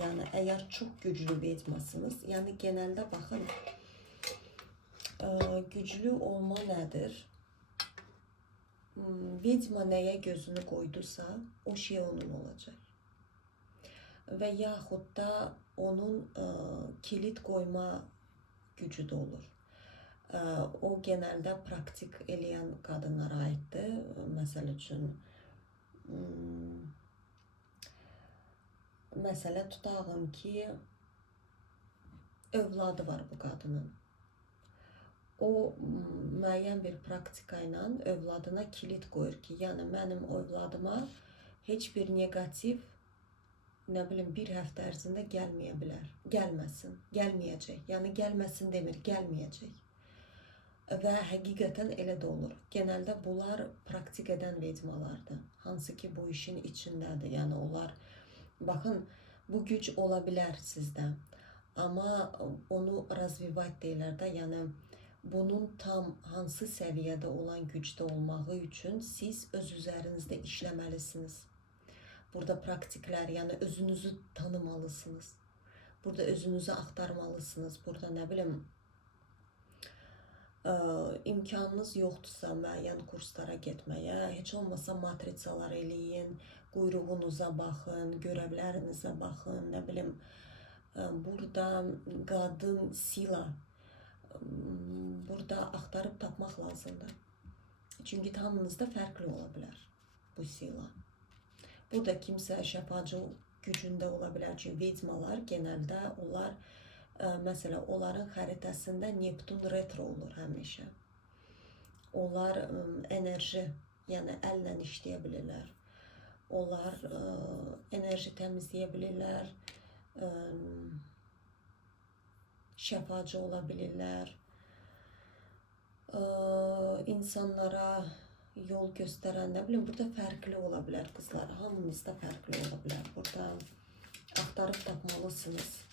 Yəni, əgər çox güclü vedmasınız, yəni genəldə baxın, güclü olma nədir? Vedma nəyə gözünü qoydusa, o şey onun olacaq. Və yaxud da onun kilit qoyma gücü də olur. O genəldə praktik eləyən qadınlara aiddir. Məsəl üçün, məsələ tutağım ki, övladı var bu qadının. O müəyyən bir praktika ilə övladına kilit qoyur ki, yəni mənim övladıma heç bir negativ, nə bilim, bir həftə ərzində gəlməyə bilər. Gəlməsin, gəlməyəcək. Yəni gəlməsin demir, gəlməyəcək. Və həqiqətən elə də olur. Genəldə bunlar praktik edən vedmalardır. Hansı ki bu işin içindədir. Yəni onlar, baxın, bu güc ola bilər sizdə. Amma onu razvivat deyirlər də, yəni bunun tam hansı səviyyədə olan gücdə olmağı üçün siz öz üzərinizdə işləməlisiniz. Burada praktiklər, yəni özünüzü tanımalısınız. Burada özünüzü axtarmalısınız. Burada nə bilim, imkanınız yoxdursa müəyyən kurslara getməyə, heç olmasa matrisalar eləyin, quyruğunuza baxın, görevlərinizə baxın, nə bilim, burada qadın sila, burada axtarıb tapmaq lazımdır. Çünki hamınızda fərqli ola bilər bu sila. Burada kimsə şəfacı gücündə ola bilər. Çünki vedmalar genəldə onlar, məsələn, onların xəritəsində Neptun retro olur həmişə. Onlar enerji, yəni əllə işləyə bilirlər. Onlar enerji təmizləyə bilirlər, şəfacı ola bilirlər, insanlara yol gösteren, ne bileyim, burada farklı olabilir kızlar. Hamınızda farklı olabilir. Burada aktarıp tapmalısınız.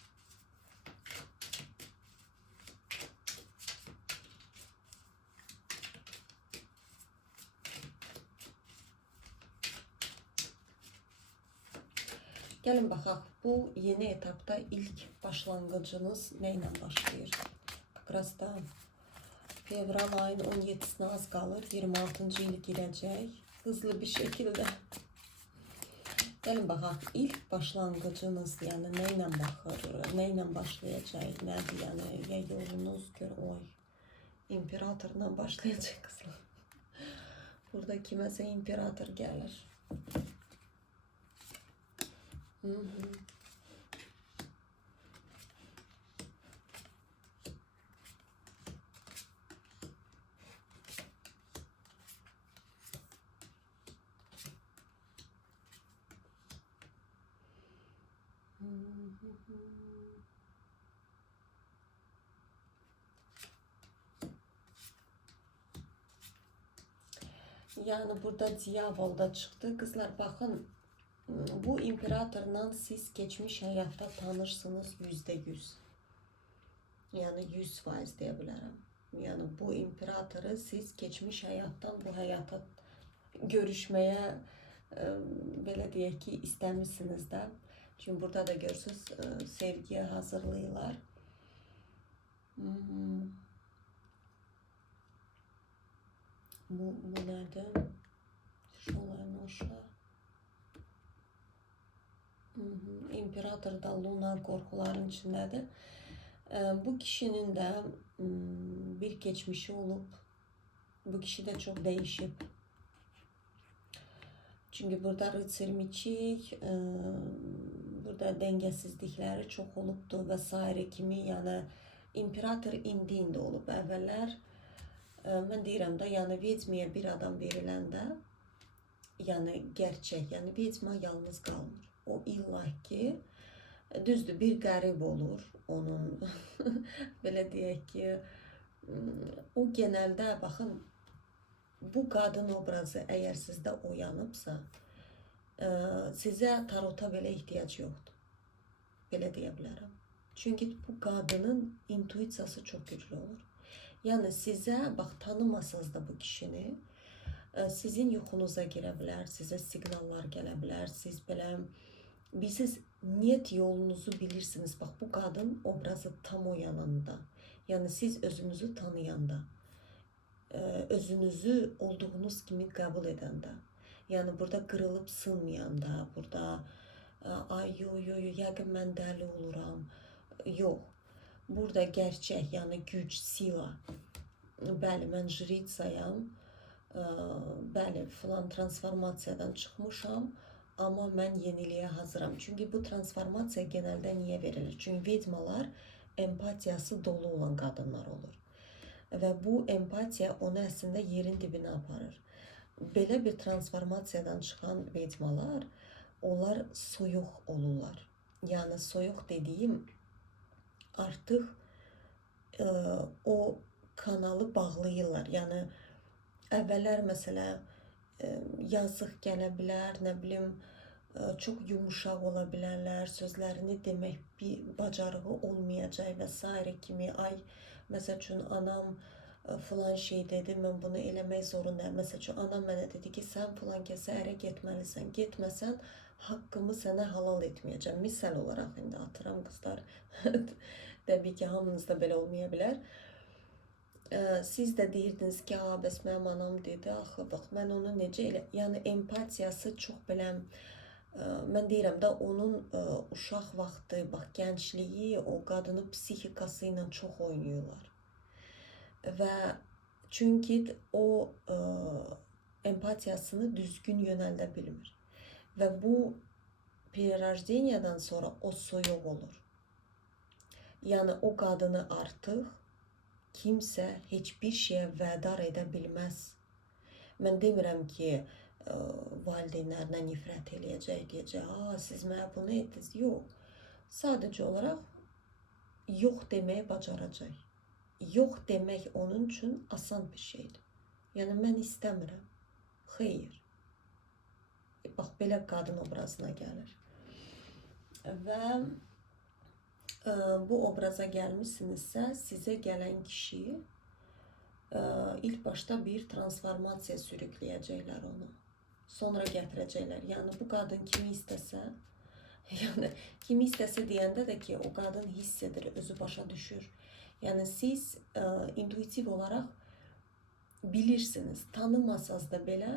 Gelin baxaq, bu yeni etapta ilk başlangıcınız neyle başlayır? Biraz da fevral ayın 17'sine az qalır, 26-cı il girəcək hızlı bir şekilde. Gelin baxaq, ilk başlangıcınız yani neyle baxır, neyle başlayacak, nədir yani, ya yolunuz gör, oy, imperatorla başlayacak kızlar. Burada kiməsə imperator gəlir. Hı hı. Yani burada Diyavol da çıktı. Kızlar bakın, bu imperatorla siz geçmiş hayatta tanırsınız %100. Yani 100% diyebilirim. Yani bu imperatoru siz geçmiş hayattan bu hayata görüşmeye belə deyək ki, istəmişsiniz də. Çünkü burada da görürsünüz, sevgiye hazırlayırlar. Bu nerede? Şolar, noşlar. İmperator da lunar korkuların içindedir. Bu kişinin de bir geçmişi olup, bu kişi de çok değişip. Çünkü burada Rıtsır Miçik, burada dengesizlikleri çok olubdu vesaire kimi, yani imperator indiyində olub. Əvvəllər mən deyirəm də, yəni Vedmaya bir adam veriləndə, yəni gerçək, yəni Vedma yalnız qalmır. O illaki düzdür, bir qərib olur onun. Belə deyək ki, o genelde baxın, bu qadın obrazı eğer sizde oyanıbsa, sizə tarota belə ehtiyac yoxdur. Belə deyə bilərəm. Çünki bu qadının intuisiyası çok güclü olur. Yani sizə, bax, tanımasınız da bu kişini, sizin yuxunuza girə bilər, sizə siqnallar gələ bilər, siz belə, siz niyet yolunuzu bilirsiniz. Bax, bu qadın obrazı tam oyananda, yani siz özünüzü tanıyanda, özünüzü olduğunuz kimi qəbul edəndə, yani burada qırılıb sınmayanda, burada ay yo yəqin mən dəli oluram, yox. Burada gerçək, yani güc, sila, bəli, mən jritsayam, bəli, filan transformasiyadan çıxmışam, ama mən yeniliyə hazıram. Çünkü bu transformasiya genelde niye verilir? Çünkü vedmalar empatiyası dolu olan kadınlar olur. Ve bu empatiya onu aslında yerin dibine aparır. Belə bir transformasiyadan çıxan vedmalar, onlar soyuq olurlar. Yani soyuq dediğim, artıq o kanalı bağlayırlar. Yani əvvəllər məsələ yazıq gələ bilər, nə bilim, çok yumuşak olabilirler, sözlerini demək bir bacarığı olmayacaq və s. kimi, ay, məsəl üçün anam filan şey dedi, mən bunu eləmək zorundayım. Məsəl üçün anam mənə dedi ki, sən filan kəsə ərə getməlisən, getməsən haqqımı sənə halal etməyəcəm. Misal olaraq indi atıram qızlar. Təbii ki, hamınızda belə olmaya bilər. Siz de deyirdiniz ki, bəs mənim anam dedi, axı, bax, mən onu necə elə, yəni empatiyası çox belə, mən deyirəm də, onun uşaq vaxtı, bax, gəncliyi, o qadının psixikası ilə çox oynayırlar. Və çünki o empatiyasını düzgün yönəldə bilmir. Və bu pererajdenyadan sonra o soyuq olur. Yəni o qadını artıq kimsə heç bir şeyə vədar edə bilməz. Mən demirəm ki, valideynlərinə nifrət eləyəcək, deyəcək, siz mənə bunu etdiniz. Yox. Sadəcə olaraq yox deməyi bacaracaq. Yox demək onun üçün asan bir şeydir. Yəni mən istəmirəm. Xeyr. Bax, belə qadın obrazına gəlir. Və bu obraza gəlmişsinizsə, sizə gələn kişi ilk başda bir transformasiya sürükləyəcəklər onu. Sonra gətirəcəklər. Yəni bu qadın kimi istəsə, yəni kimi istəsə deyəndə də ki, o qadın hiss edir, özü başa düşür. Yəni siz intuitiv olaraq bilirsiniz, tanımasaz da belə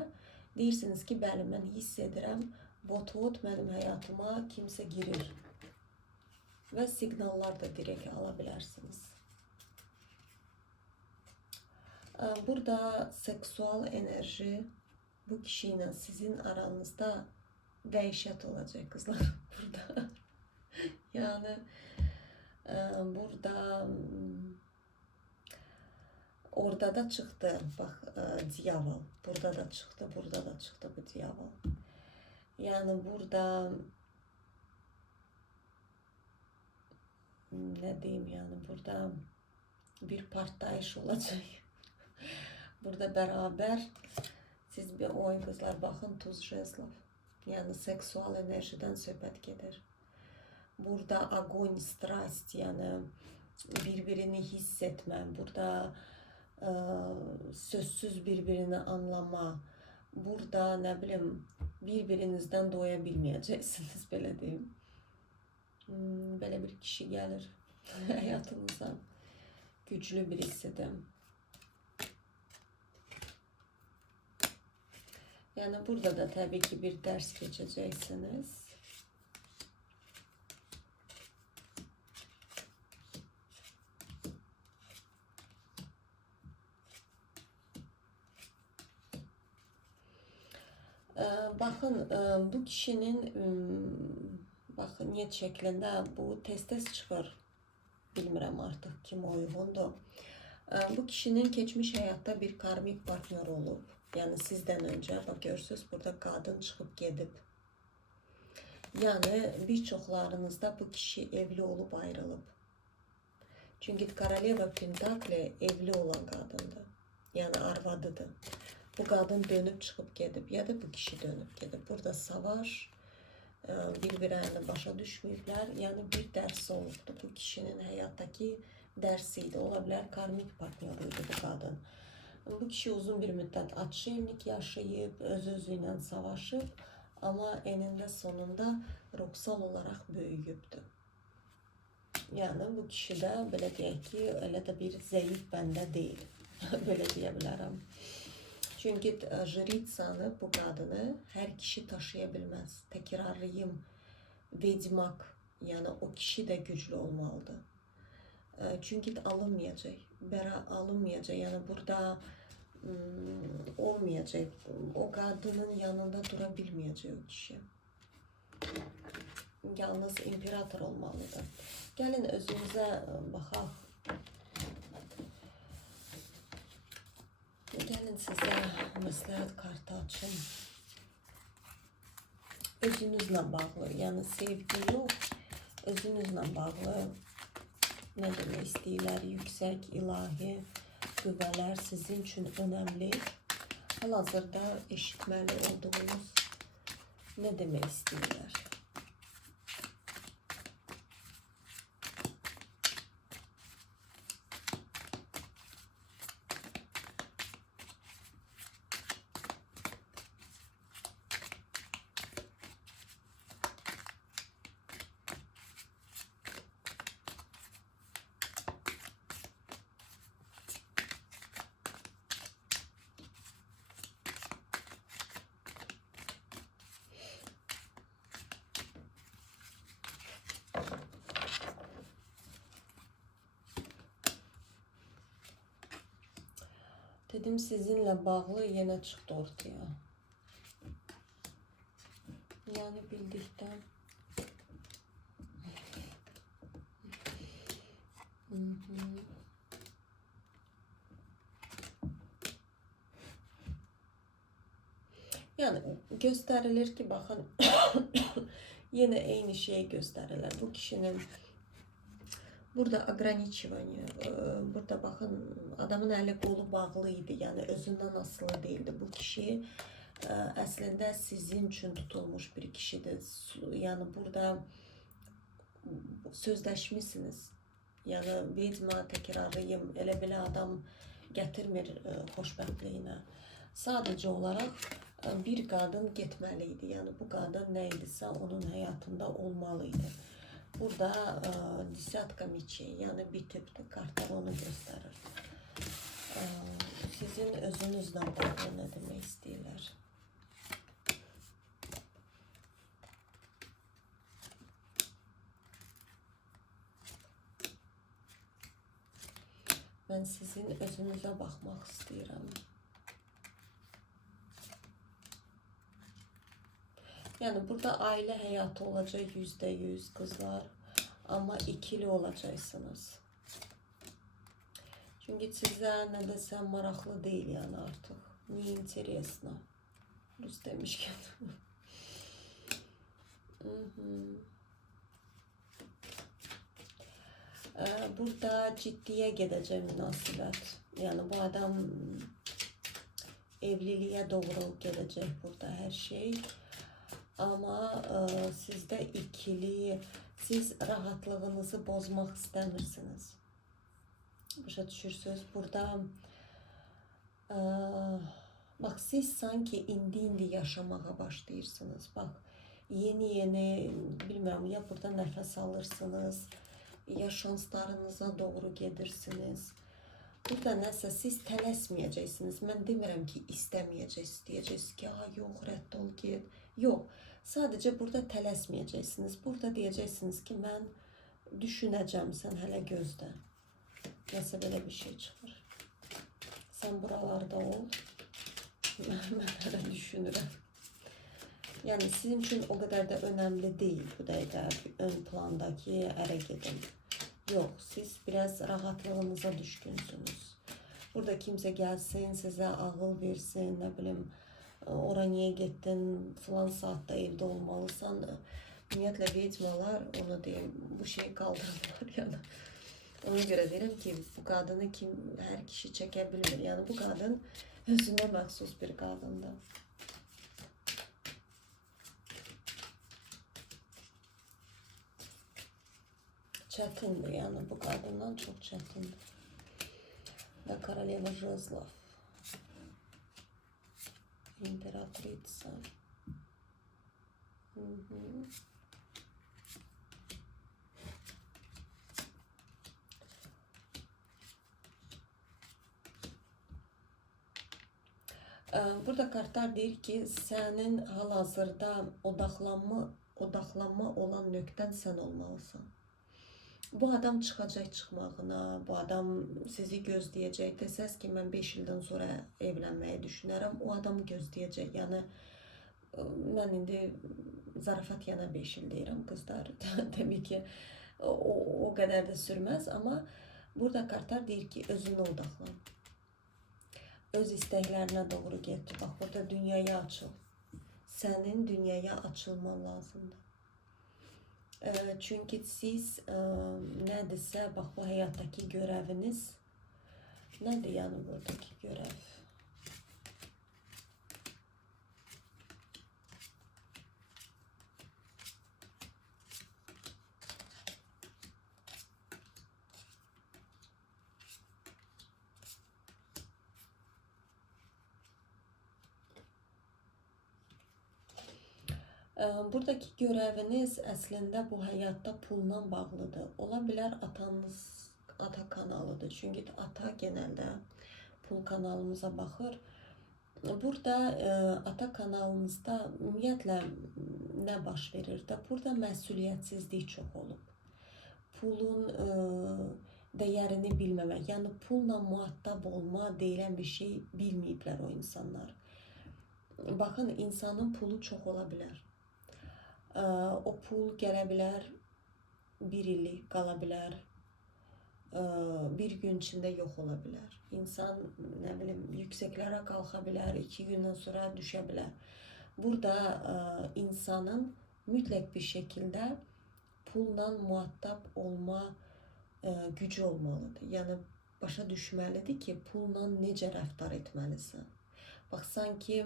deyirsiniz ki, bəli, mən hiss edirəm, vot-vot mənim həyatıma kimsə girir. Və siqnallar da direkt ala bilərsiniz. Burada seksual enerji bu kişi ilə sizin aranızda dəhşət olacaq kızlar burada. Yəni burada orada da çıxdı, bax, diyavol. Burada da çıxdı, burada da çıxdı bu diyavol. Yəni burada nə deyim, yəni burada bir partlayış olacaq. Burada bərabər siz bir oyun kızlar, baxın, tuz jezlov. Yəni seksual enerjiden söhbət gedir. Burada agon, strast, yəni birbirini hiss etmə, burada sözsüz birbirini anlama, burada nə bilim birbirinizdən doya bilməyəcəksiniz, belə deyim. Belə bir kişi gəlir həyatınıza, güclü birisidir. Yəni burada da təbii ki bir dərs keçəcəksiniz. Baxın, bu kişinin baxın, niyet şəklində bu tez-tez çıxır. Bilmirəm artıq kim uyğundur. Bu kişinin keçmiş həyatda bir karmik partner olub. Yəni sizdən öncə, bax görürsünüz, burada qadın çıxıb gedib. Yəni bir çoxlarınızda bu kişi evli olub ayrılıb. Çünki Koroleva Pentakli evli olan qadındır. Yəni arvadıdır. Bu qadın dönüb çıxıb gedib, ya da bu kişi dönüb gedib. Burada savaş, bir-birini başa düşməyiblər. Yəni bir dərs olubdu. Bu kişinin həyatdakı dərsi idi. Ola bilər karmik partner idi bu qadın. Bu kişi uzun bir müddət atşemlik yaşayıb, öz-özü ilə savaşıb, amma enində sonunda ruhsal olaraq böyüyübdür. Yəni bu kişi də belə deyək ki, elə də bir zəif bəndə deyil, belə deyə bilərəm. Çünki jritsanı, bu qadını hər kişi taşıya bilməz. Təkrarlayım, vedmak, yəni o kişi də güclü olmalıdır. Çünki alınmayacaq, bəra alınmayacaq, yəni burada olmayacaq, o qadının yanında dura bilməyəcək o kişi. Yalnız imperator olmalıdır. Gəlin özünüzə baxaq. Gəlin sizə məsləhət kartı açın. Özünüzlə bağlı, yəni sevgi yox, özünüzlə bağlı nə demək istəyirlər, yüksək ilahi qüvvələr sizin üçün önəmli. Hal-hazırda eşitməli olduğunuz nə demək istəyirlər? Dedim sizinlə bağlı yenə çıxdı ortaya. Yəni bildikdən. Yəni göstərilir ki, baxın, yenə eyni şey göstərilir. Bu kişinin burada ograniçivaniya, burada baxın, adamın əli qolu bağlı idi, yəni özündən asılı değildi. Bu kişi Əslində sizin üçün tutulmuş bir kişidir. Yəni burada sözləşmisiniz. Yəni vedma təkrarlayım, elə belə adam gətirmir xoşbəxtliyinə. Sadəcə olaraq bir qadın getməliydi. Yəni bu qadın nə idisə onun həyatında olmalıydı. Burada desatka meçi, yəni bitibdir. Kartlar onu göstərir. Sizin özünüzlə bağlı nə demək istəyirlər? Mən sizin özünüzə baxmaq istəyirəm. Yəni burada ailə həyatı olacaq %100 qızlar. Amma ikili olacaqsınız. Çünki sizə nə desəm maraqlı deyil yəni artıq. Niye interesno? Rus demişkən. Burada ciddiyə gedəcək münasibət. Yəni bu adam evliliyə doğru gedəcək burada hər şey. Amma sizdə ikili, siz rahatlığınızı bozmaq istəmirsiniz. Başa düşürsünüz. Burada bax siz sanki indi yaşamağa başlayırsınız. Bax yeni bilmirəm ya burada nəfəs alırsınız, ya şanslarınıza doğru gedirsiniz. Burada nəsə siz tələsməyəcəksiniz. Mən demirəm ki istəməyəcəksiniz, deyəcəksiniz ki yox rədd ol get. Yox, sadəcə burada tələsməyəcəksiniz. Burada deyəcəksiniz ki mən düşünəcəm, sən hələ gözlə. Nəsə belə bir şey çıxır. Sən buralarda ol. Mən hələ düşünürəm. Yəni sizin üçün o qədər də önəmli deyil bu dəqiqə ön plandakı ərə gedin. Yox, siz biraz rahatlığınıza düşkünsünüz. Burada kimsə gəlsin, sizə ağıl versin, nə bilim, ora niyə getdin, filan saatda evdə olmalısan. Ümumiyyətlə vedmalar, onu deyim, bu şeyi qaldırırlar yəni. Ona görə deyirəm ki, bu qadını hər kişi çəkə bilmir. Yəni bu qadın özünə məxsus bir qadındır. Çətindir, yəni bu qadından çox çətindir. Və Koroleva Jezlov, İmperatrica. Burada kartlar deyir ki, sənin hal-hazırda odaqlanma olan nöqtən sən olmalısan. Bu adam çıxacaq çıxmağına, bu adam sizi gözləyəcək. Desəz ki, mən 5 ildən sonra evlənməyi düşünərəm, o adamı gözləyəcək. Yəni, mən indi zarafat yana 5 il deyirəm qızlar. Təbii ki, o qədər də sürməz, amma burada kartlar deyir ki, özünə odaqlan. Öz istəklərinə doğru get. Bax, burada dünyaya açıl. Sənin dünyaya açılman lazımdır. Çünki siz nədirsə, bax bu həyatdakı görəviniz nədir yəni buradakı görəv? Buradakı görəviniz əslində bu həyatda pulla bağlıdır. Ola bilər atanız ata kanalıdır. Çünki ata genəldə pul kanalımıza baxır. Burada ata kanalınızda ümumiyyətlə nə baş verir də? Burada məsuliyyətsizlik çox olub. Pulun dəyərini bilməmək, yəni pulla muhattab olma deyilən bir şey bilməyiblər o insanlar. Baxın, insanın pulu çox ola bilər. O pul gələ bilər, bir illik qala bilər, bir gün içində yox ola bilər. İnsan, nə bilim, yüksəklərə qalxa bilər, 2 gündən sonra düşə bilər. Burada insanın mütləq bir şəkildə pulla muhattab olma gücü olmalıdır. Yəni, başa düşməlidir ki, pulla necə rəftar etməlisən. Bax, sanki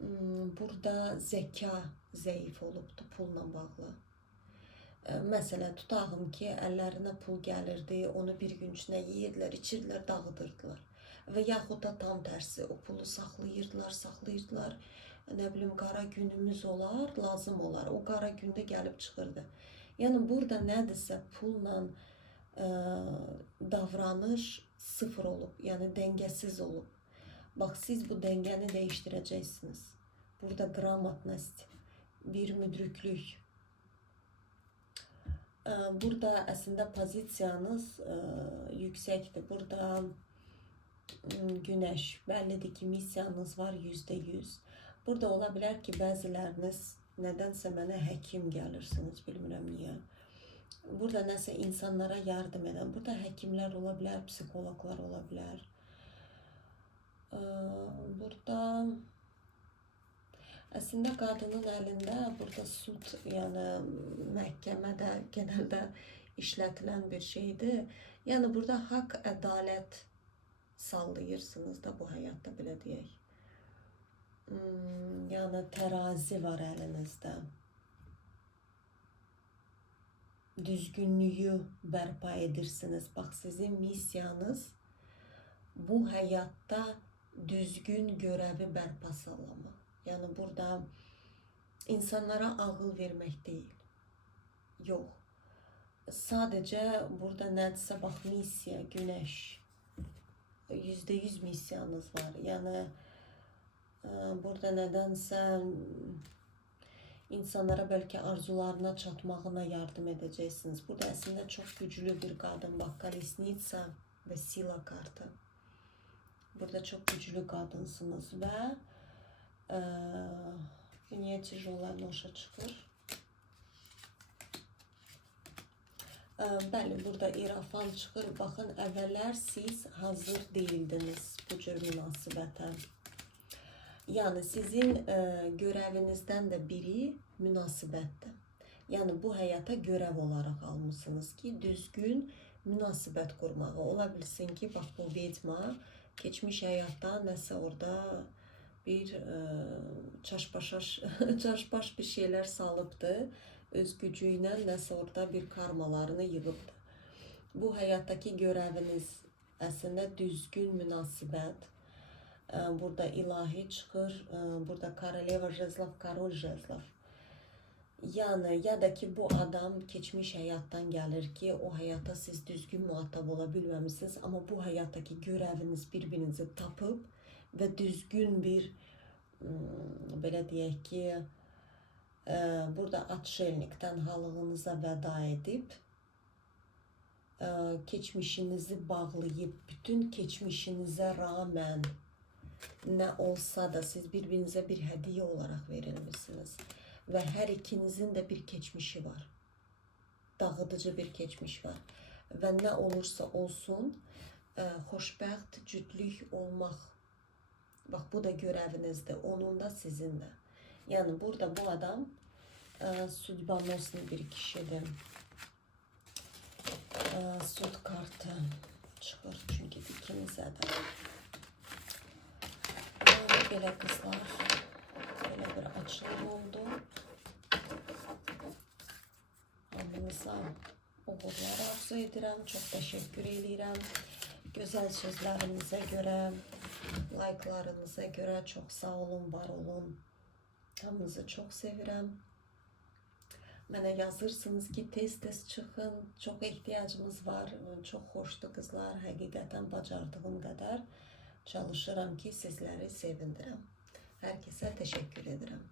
burada zəka zəif olubdu pulla bağlı. Məsələn, tutağım ki, əllərinə pul gəlirdi, onu bir gün içində yeyirdilər, içirdilər, dağıdırdılar. Və yaxud da tam tərsi, o pulu saxlayırdılar. Nə bilim, qara günümüz olar, lazım olar. O qara gündə gəlib çıxırdı. Yəni, burada nədirsə pulla davranış sıfır olub, yəni dəngəsiz olub. Bax, siz bu dəngəni dəyişdirəcəksiniz. Burada qramatnost, bir müdriklük. Burada əslində pozisiyanız yüksəkdir. Burada günəş, bəllidir ki, missiyanız var %100. Burada ola bilər ki, bəziləriniz nədənsə mənə həkim gəlirsiniz, bilmirəm niyə. Burada nəsə insanlara yardım edən, burada həkimlər ola bilər, psixologlar ola bilər. Burada əslində qadının əlində burada sud, yəni məhkəmədə genəldə işlətilən bir şeydir. Yəni burada haqq, ədalət sallayırsınız da bu həyatda, belə deyək. Yəni tərazi var əlinizdə. Düzgünlüyü bərpa edirsiniz. Bax, sizin missiyanız bu həyatda düzgün görəvi bərpa sağlamaq. Yəni burada insanlara ağıl vermək deyil. Yox. Sadəcə burada nədirsə, bax, missiya, günəş. %100 missiyanız var. Yəni burada nədənsə insanlara bəlkə arzularına çatmağına yardım edəcəksiniz. Burada əslində çox güclü bir qadın, bax, Kolesnitsa və Sila kartı. Burada çox güclü qadınsınız və niyə tijolay noşa çıxır? Bəli, burada irafan çıxır. Baxın, əvvəllər siz hazır deyildiniz bu cür münasibətə. Yəni, sizin görəvinizdən də biri münasibətdir. Yəni, bu həyata görəv olaraq almışsınız ki, düzgün münasibət qurmağı. Ola bilsin ki, bax, bu vedma keçmiş həyatda nəsə orada bir çaşbaş bir şeylər salıbdı. Öz gücü ilə nəsə orada bir karmalarını yığıbdı. Bu həyatdakı görəviniz əslində düzgün münasibət. Burada ilahi çıxır, burada Koroleva Jezlov, Korol Jezlov. Yəni, ya da ki, bu adam keçmiş həyatdan gəlir ki, o həyata siz düzgün muhattab ola bilməmişsiniz, amma bu həyatdakı görəviniz bir-birinizi tapıb və düzgün bir, belə deyək ki, burada atşelnikdən halığınıza vəda edib, keçmişinizi bağlayıb, bütün keçmişinizə rağmen nə olsa da siz bir-birinizə bir hədiyyə olaraq verilmişsiniz. Və hər ikinizin də bir keçmişi var. Dağıdıcı bir keçmiş var. Və nə olursa olsun, xoşbəxt, cütlük olmaq. Bax, bu da görəvinizdir. Onun da, sizin də. Yəni, burada bu adam sudbanoslu bir kişidir. Sud kartı çıxır, çünki ikimizə də. Belə qızlar, belə bir açılım oldu. Hamınıza uğurlar arzu edirəm, çox təşəkkür edirəm. Gözəl sözlərinizə görə, like'larınıza görə çox sağ olun, var olun. Hamınızı çox sevirəm. Mənə yazırsınız ki, tez-tez çıxın, çox ehtiyacımız var, çox xoşdur qızlar, həqiqətən bacardığım qədər çalışıram ki, sizləri sevindirəm. Hər kəsə təşəkkür edirəm.